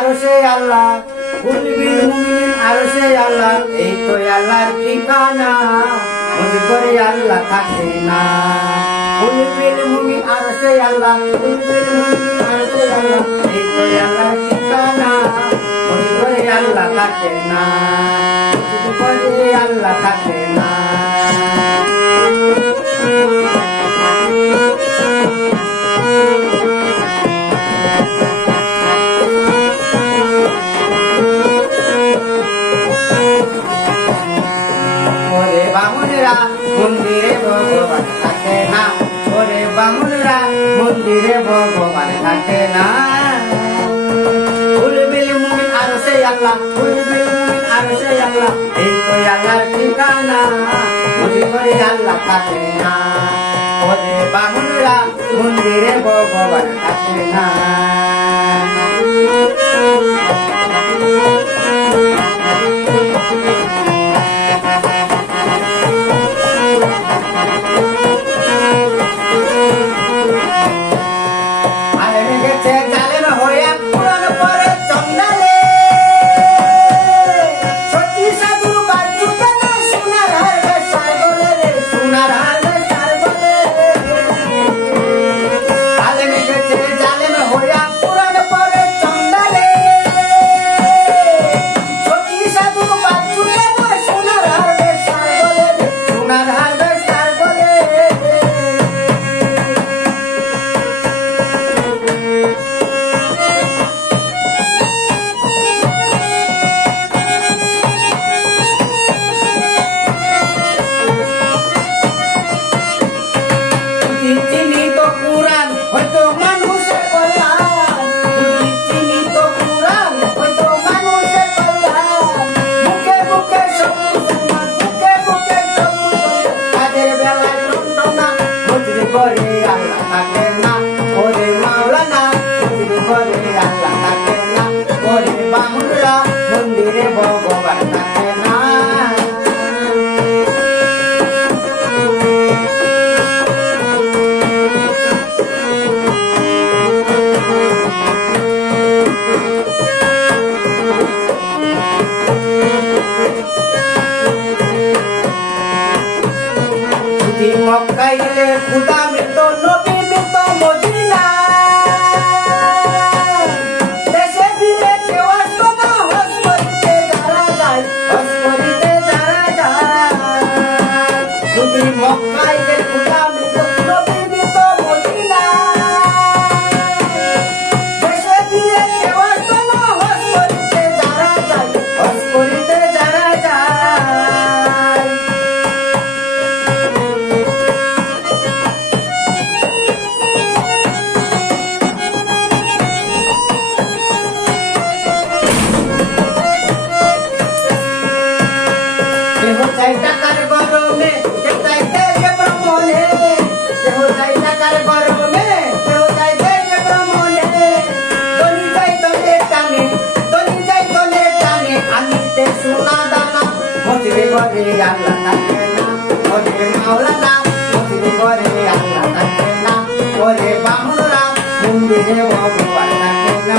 আরশে আল্লাহ কুলবিল মুমিনিন আরশে আল্লাহ এই তো আল্লাহর ঠিকানা মনে করে আল্লাহ থাকে না কুলবিল মুমিন আরশে আল্লাহ কুলবিল মুমিন আরশে আল্লাহ এই তো আল্লাহর ঠিকানা মনে করে আল্লাহ থাকে না মনে করে আল্লাহ থাকে না মন্দিরে ভগবান থাকে না ওরে বামুনরা মন্দিরে ভগবান থাকে না কুলবিল মুমিন আরশে আল্লাহ কুলবিল মুমিন আরশে আল্লাহ এই তো আল্লাহর ঠিকানা মনে করে আল্লাহ থাকে না ওরে বামুনরা মন্দিরে ভগবান থাকে না মন্দিরে ভগবান থাকে না মক্কায় গেলে খুদা মৃত নবী মৃত মদিনা দেশে ফিরে কেউ আসতো না হজ করিতে যারা যায় হজ করিতে যারা যায় তুমি মক্কায় গেলে খুদা মৃত নবী মৃত মদিনা দেশে ফিরে কেউ আসতো না হজ করিতে যারা যায় হজ করিতে যারা যায় টাকার গরমে কেউ চাইতে যে ভ্রমণে কেউ চাই টাকার গরমে কেউ চাইতে যে ভ্রমণে তনি যাই তলে টানে তনি যাই তলে টানে আনিতে সোনা দানা মসজিদে ঘরে আল্লাহ থাকে না ওরে মাওলানা মসজিদে ঘরে আল্লাহ থাকে না ওরে বামুনরা মন্দিরে ভগবান থাকে না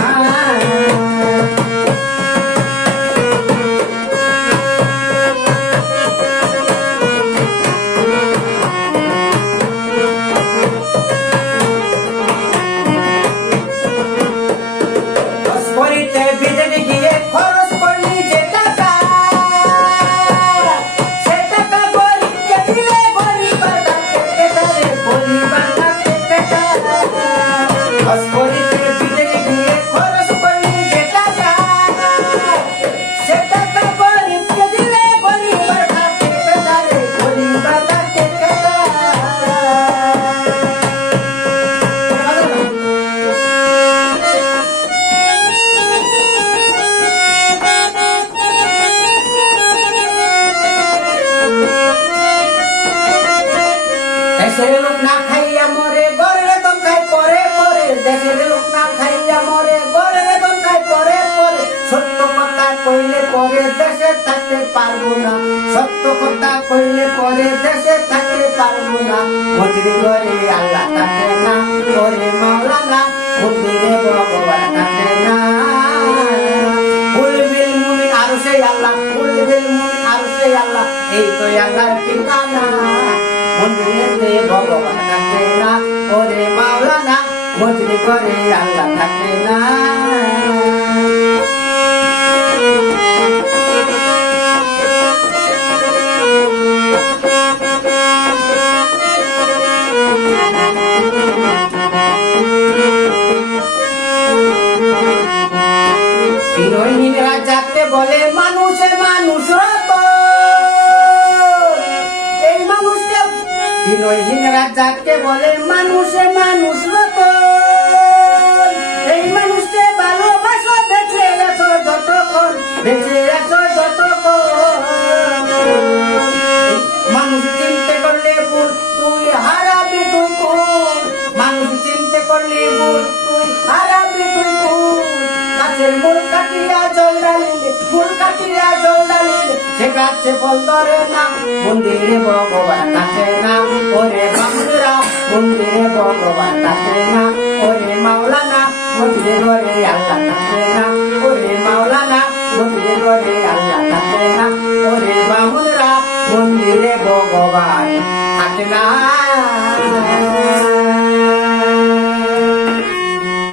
দেশের লোক না খাইয়া মরে গড়ে বেতন খায় পরে পরে দেশের লোক না খাইয়া মরে গড়ে বেতন খায় পরে পরে সত্য কথা কইলে পরে দেশে থাকতে পারবো না সত্য কথা কইলে পরে দেশে থাকতে পারবো না মসজিদে ঘরে আল্লাহ থাকে না ওরে মাওলানা মন্দিরে ভগবান থাকে না আল্লাহর ঠিকানা মন্দিরেতে ভগবান থাকে না ওরে মাওলানা মজলি করে আল্লাহ থাকে না বিনয়হীনরা যাকে বলে মানুষে মানুষ এই মানুষকে বিনয়হীনরা যাকে বলে মানুষে মানুষ এই মানুষকে ভালোবাসো বেঁচে আছো যতক্ষণ বেঁচে আছো যতক্ষণ মানুষ চিনতে করলে ভুল তুই হারাবি তুই কোন মানুষ চিনতে করলে ভুল তুই হারাবি তুই কোন গাছের মূল কাটিয়া জল ডালিলে মূল কাটিয়া জল ডালিলে সে গাছে ফল ধরে না মন্দিরে ভগবান থাকে না ওরে বামুনরা মন্দিরে ভগবান থাকে না ওরে মাওলানা মন্দিরে ঘরে আল্লাহ থাকে না ওরে মাওলানা মন্দিরে ঘরে আল্লাহ থাকে না ওরে বামুনরা মন্দিরে ভগবান থাকে না